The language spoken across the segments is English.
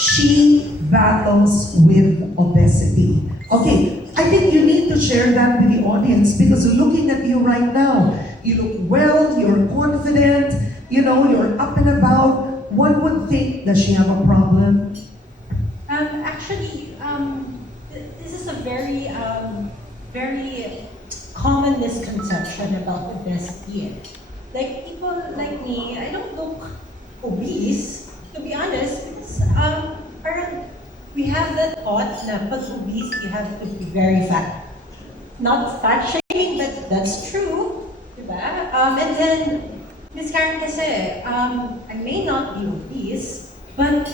she battles with obesity. Okay, I think you need to share that with the audience because looking at you right now, you look well, you're confident, you're up and about. One would think, does she have a problem? Actually, this is a very common misconception about obesity. Like people like me, I don't look obese, to be honest, because parang we have that thought na pag obese, you have to be very fat. Not fat shaming, but that's true, diba? And then, Miss Karen kasi, I may not be obese, but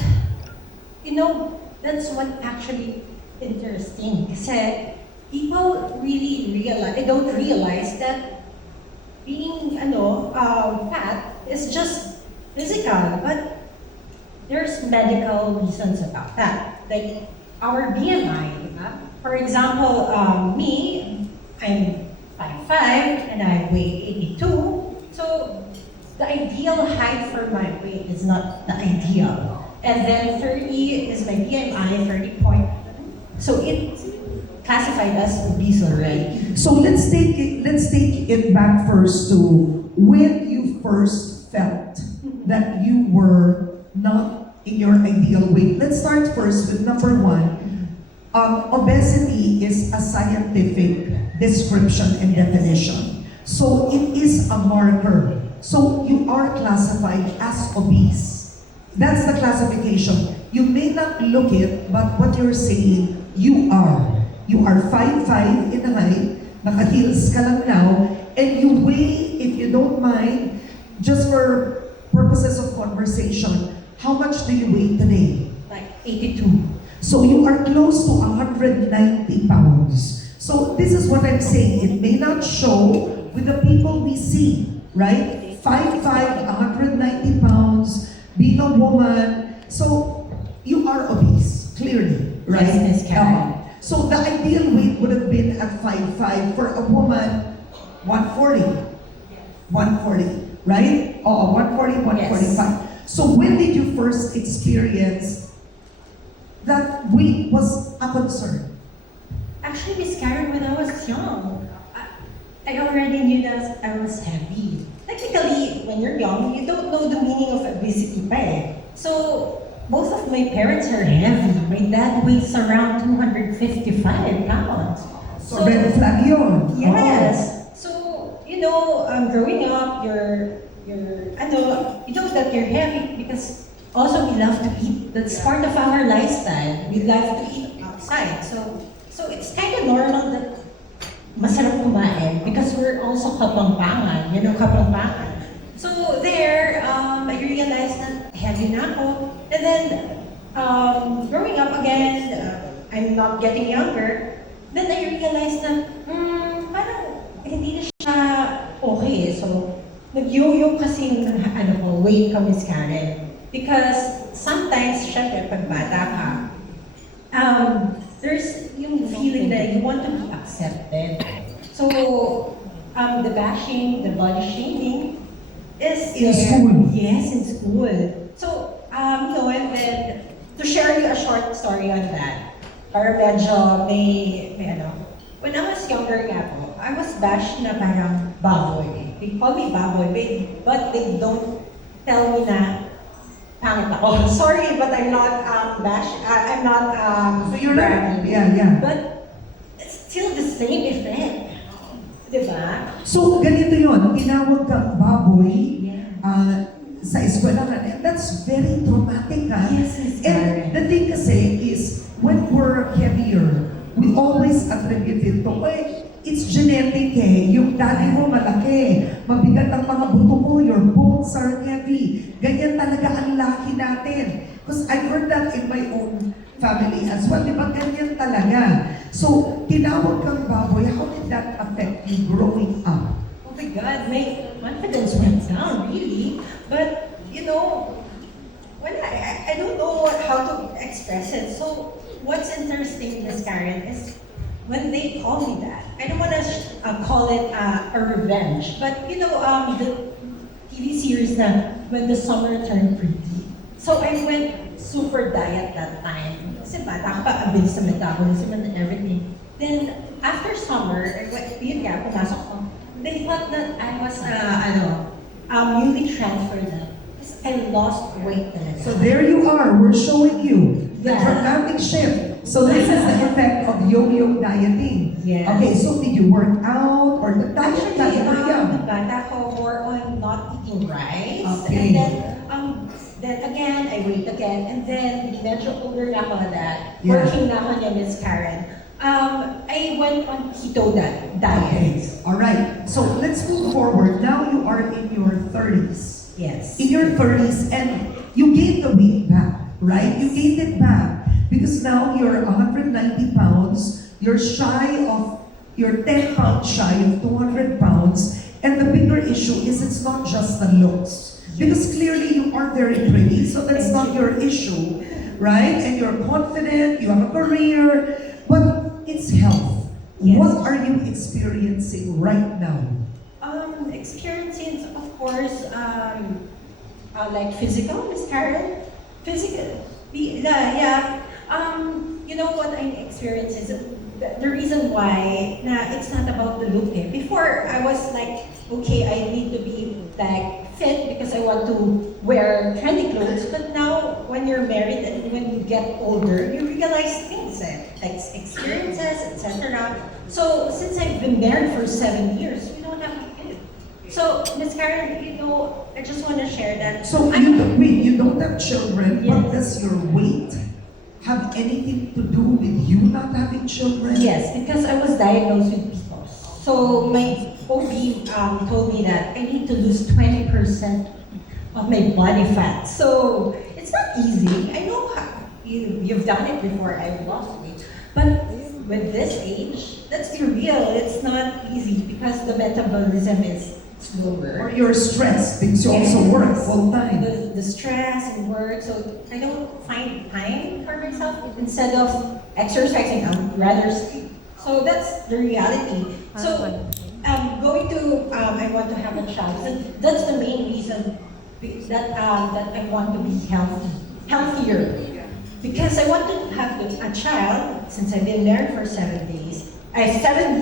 that's what actually interesting. Kasi people they don't realize that being fat is just physical, but there's medical reasons about that. Like our BMI, diba? For example, me, I'm 5'5" and I weigh 82. So the ideal height for my weight is not the ideal. And then 30 is my BMI, 30 point. So it's classified as obese already. So let's take it back first to when you first felt that you were not in your ideal weight. Let's start first with number one. Obesity is a scientific description and definition. So it is a marker. So you are classified as obese. That's the classification. You may not look it, but what you're saying, you are. You are 5'5" in height, naka-heels ka lang now, and you weigh, if you don't mind, just for purposes of conversation, how much do you weigh today? Like 82. So you are close to 190 pounds. So this is what I'm saying. It may not show with the people we see, right? 5'5", 190 pounds, being a woman. So you are obese, clearly, right? Yes, Ms. Karen. So the ideal weight would have been at 5'5", for a woman, 140. 140, right? Oh, 140, 145. Yes. So when did you first experience that weight was a concern? Actually, Miss Karen, when I was young, I already knew that I was heavy. Technically, when you're young, you don't know the meaning of obesity pa eh. So, both of my parents are heavy. My dad weighs around 255 pounds. So red flag yun. Yes. So, growing up, you know that you're heavy because also we love to eat. That's part of our lifestyle. We love to eat outside. So it's kind of normal that masarap kumain because we're also kapampangan, kapampangan. So there, I realized that heavy na ako. And then, growing up again, I'm not getting younger. Then I realized na, parang hindi na siya okay. So, nag-yo-yo kasi yung weight ko, Miss Karen. Because sometimes, syempre, pag bata ka, there's yung feeling that you want to be accepted. So, the bashing, the body shaming is In there. school? Yes, in school. So, and then, to share you a short story on that, para medyo may when I was younger nga po, I was bashed na parang baboy. They call me baboy, but they don't tell me na pangit ako. Sorry, but I'm not I'm not So you're not, bragging. yeah. But it's still the same effect. Diba? So ganito yun, tinawag kang baboy Yeah. sa eskwelahan. And that's very traumatic, ha? Yes, Miss And Karen. the thing kasi is, when we're heavier, we always attribute it to, it's genetic eh. Yung daddy mo malaki, mabigat ang mga buto mo, your bones are heavy. Ganyan talaga ang laki natin. Because I heard that in my own family as well. Di ba ganyan talaga? So, tinawag kang baboy, how did that affect you growing up? Oh my God, my confidence went down, really. But, when I don't know how to express it. So, what's interesting, Miss Karen, is when they call me that, I don't want to call it a revenge, but, the TV series na When the Summer Turned Pretty. So, I went super diet that time. Kasi bata ka pa, abilis sa metabolism and everything. Then, after summer, yun nga, pumasok ko, they thought that I was, newly transferred na. Because I lost weight talaga. So there you are, we're showing you the Yeah. dramatic shift. So this is the effect of yo-yo dieting. Yes. Okay, so did you work out or the diet Actually, that you were young? bata ko more on not eating rice. Okay. And then again, I wait again. And then, medyo older na ako na that. Yeah. Working na ako niya, Miss Karen. I went on keto diet. Okay, all right. So let's move forward. Now you are in your 30s. Yes. In your 30s, and you gained the weight back, right? You gained it back because now you're 190 pounds. You're 10 pounds shy of 200 pounds. And the bigger issue is it's not just the looks. Because clearly you are very pretty, so that's not your issue, right? And you're confident, you have a career, but it's health. Yes. What are you experiencing right now? Experiencing, of course, like physical, Miss Karen? Physical, yeah. You know what I experience is the reason why it's not about the look. Before I was like, okay, I need to be like fit because I want to wear trendy clothes. But now, when you're married and when you get older, you realize things like experiences, etc. So since I've been married for 7 years, you don't have a kid. So Miss Karen, I just want to share that. So you don't have children, Yes. but does your weight have anything to do with you not having children? Yes, because I was diagnosed with PCOS. So my OB told me that I need to lose 20% of my body fat. So it's not easy. I know you've done it before. I've lost weight, but with this age, let's be real. It's not easy because the metabolism is Or slower. you're stressed because you also work full time. The stress and work, so I don't find time for myself. Instead of exercising, I'd rather sleep. So that's the reality. So going to, I want to have a child. So that's the main reason that I want to be healthier. Because I want to have a child since I've been married for 7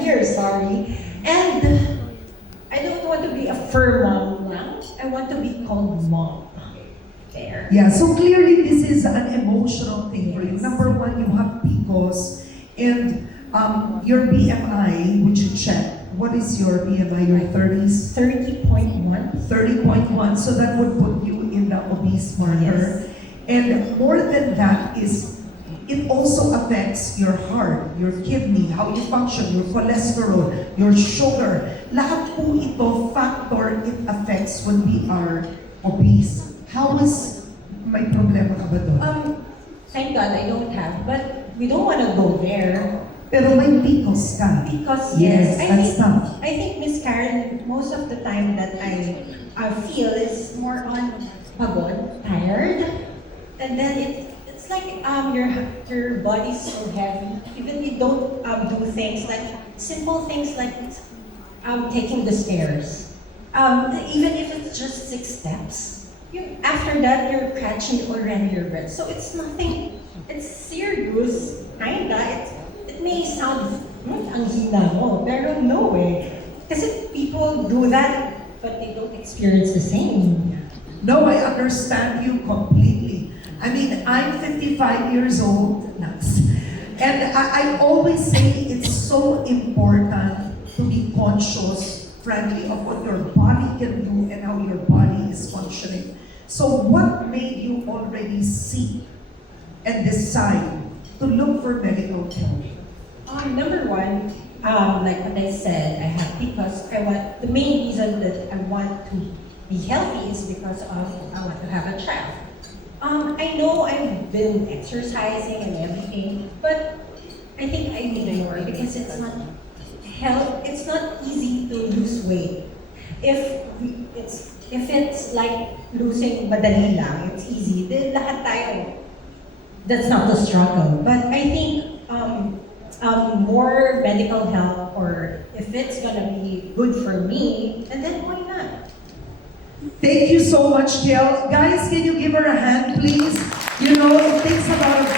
years, sorry. And I don't want to be a fur mom now. I want to be called mom. There. Yeah, so clearly this is an emotional thing for you. Number one, you have PCOS, and your BMI, which you check. What is your BMI? Your 30s? 30.1. 30.1, so that would put you in the obese marker. Yes. And more than that is, it also affects your heart, your kidney, how you function, your cholesterol, your sugar. Lahat po ito factor it affects when we are obese. How is, may problema ka ba doon? Thank God I don't have, but we don't want to go there. Pero may PCOS ka. Because Yes, that's tough. I think Miss Karen, most of the time that I feel is more on pagod, tired, and then it's like your body's so heavy. Even you don't do things like simple things like taking the stairs. Even if it's just 6 steps, after that you're catching already your breath. So it's nothing. It's serious, kinda. It may sound ang hina mo, pero no way. Kasi people do that, but they don't experience the same. No, I understand you completely. I mean, I'm 55 years old, and I always say it's so important to be conscious, frankly, of what your body can do and how your body is functioning. So what made you already see and decide to look for medical help? Number one, like what I said, I have because the main reason that I want to be healthy is because of I want to have a child. I know I've been exercising and everything, but I think I need more because it's not easy to lose weight. If it's like losing madali lang, it's easy. Then lahat tayo, that's not the struggle. But I think more medical help, or if it's gonna be good for me, and then why not? Thank you so much, Gail. Guys, can you give her a hand, please? You know, it takes about